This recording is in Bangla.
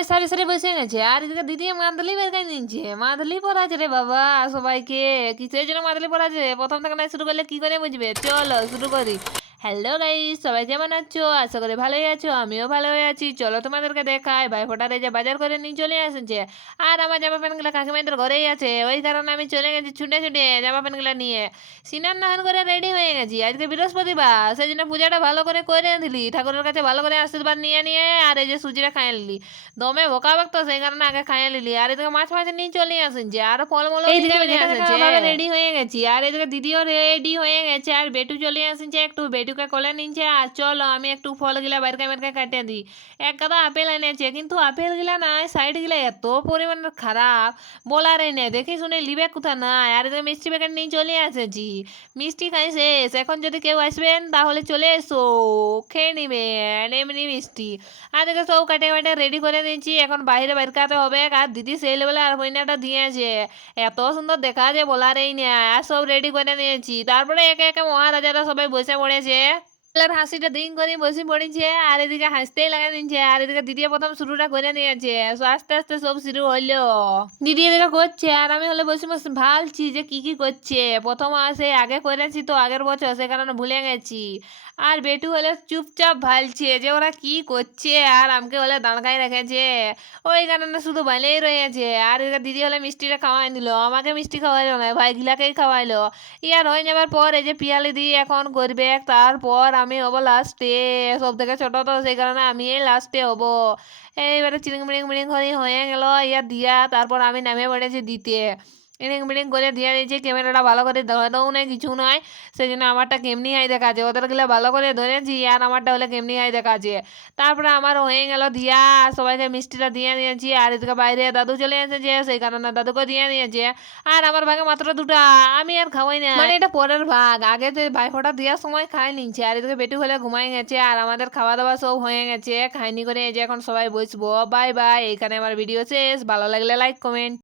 সবাই সারি সারি বসে গেছে, আর এদিকে দিদি মাদলি বের করে নিচ্ছে। মাদলি পড়াচ্ছে রে বাবা সবাইকে। কিসের জন্য মাদলি পড়াচ্ছে প্রথম থেকে না শুরু করলে কি করে বুঝবে? চলো শুরু করি। হ্যালো গাইস, সবাই কেমন আছো? আশা করি ভালোই আছো, আমিও ভালো হয়ে আছি। চলো তোমাদেরকে দেখাই, ভাইফোঁটার এই যে বাজার করে নিয়ে চলে এসেছে। আর আমার জামা প্যান্টগুলো কাকিমাদের ঘরেই আছে, ওই কারণে আমি চলে গেছি ছুটে ছুটে জামা প্যান্টগুলো নিয়ে। স্নান নাহান করে রেডি হয়ে গেছি, আজকে বৃহস্পতিবার, সেই জন্য পূজাটা ভালো করে দিলি, ঠাকুরের কাছে ভালো করে আশীর্বাদ নিয়ে নিয়ে আর এই যে সুজিটা খাইয়ে নিলি। দমে ভোকাবেক তো সেই কারণে আগে খাইয়ে নিলি। আর এদিকে মাছ নিয়ে চলে আসেছে, আর ফলমূল এইদিকে রেডি হয়ে গেছি, আর এদিকে দিদিও রেডি হয়ে গেছে, আর বেটু চলে আসছে, একটু বেটুকে কোলে নিচ্ছে। আর চলো আমি একটু ফলগুলা বারকা বারকা কাটিয়ে দিই। এক গাদা আপেল এনেছে, কিন্তু আপেল গিলা নাই, সাইড গিলা এত পরিমাণের খারাপ বলার নেই, দেখি শুনে লিবে কোথা নাই। আর এদিকে মিষ্টি প্যাকেট নিয়ে চলে আসেছি, মিষ্টি খাই শেষ। এখন যদি কেউ আসবেন তাহলে চলে এসো, খেয়ে নিবেন এমনি মিষ্টি। আর দেখে সব কাটে কাটে রেডি করে দিয়েছি, এখন বাইরে বের কাতে হবে। আর দিদি সেই লেভেলে আর বইনাটা দিয়েছে, এত সুন্দর দেখা যে বলার এই নেই। আর সব রেডি করে নিয়েছি, তারপরে একে একে মহারাজারা সবাই বসে পড়েছে। হাসিটা দিন করে বসে পড়েছে, আর এদিকে হাসতেই লাগা দিচ্ছে। আর এদিকে দিদি প্রথম শুরুটা করে নিয়েছে, আস্তে আস্তে সব শুরু হইলো। দিদি এদিকে করছে, আর আমি হলে বসে বসে ভাবছি যে কি কি করছে। প্রথম আসে আগে করেছি তো আগের বছর, সে কারণে ভুলে গেছি। আর বেটু হলে চুপচাপ ভালছে যে ওরা কি করছে, আর আমাকে হলে দাঁড়কায় রেখেছে, ওই কারণে শুধু ভালেই রয়েছে। আর এদিকে দিদি হলে মিষ্টিটা খাওয়াই দিল, আমাকে মিষ্টি খাওয়াইলো না, ভাই গিলাকেই খাওয়াইলো। ইয়ার হয়ে যাবার পর এই যে পিয়ালি দিয়ে এখন করবে, তারপর আমি হবো লাস্টে, সব থেকে ছোট তো সেই কারণে আমি এই লাস্টে হবো। এইবারে চিরিং মিড়িং মিড়িং হয়ে গেল ইয়া দিয়া, তারপর আমি নামে পড়েছি দিতে। ইনিং মিনিং করে দিয়ে দিয়েছি, ক্যামেরাটা ভালো করে ধরেও নেই কিছু নয়, সেই জন্য আমারটা কেমনি হাই দেখাচ্ছে। ওদেরগুলো ভালো করে ধরেছি, আর আমারটা হলে কেমনি হাই দেখাচ্ছে। তারপরে আমার হয়ে গেল দিয়া, সবাইকে মিষ্টিটা দিয়ে নিয়েছি। আর এদিকে বাইরে দাদু চলে এসেছে, সেই কারণে দাদুকে দিয়ে নিয়েছে। আর আমার ভাগে মাত্র দুটা, আমি আর খাওয়াই না, মানে এটা পরের ভাগ। আগে তো ভাইফোঁটা দেওয়ার সময় খাই নিচ্ছে, আর এদিকে বেটু হলে ঘুমাই গেছে। আর আমাদের খাওয়া দাওয়া সব হয়ে গেছে, খাইনি করে এই যে এখন সবাই বসবো। বাই বাই, এইখানে আমার ভিডিও শেষ। ভালো লাগলে লাইক কমেন্ট।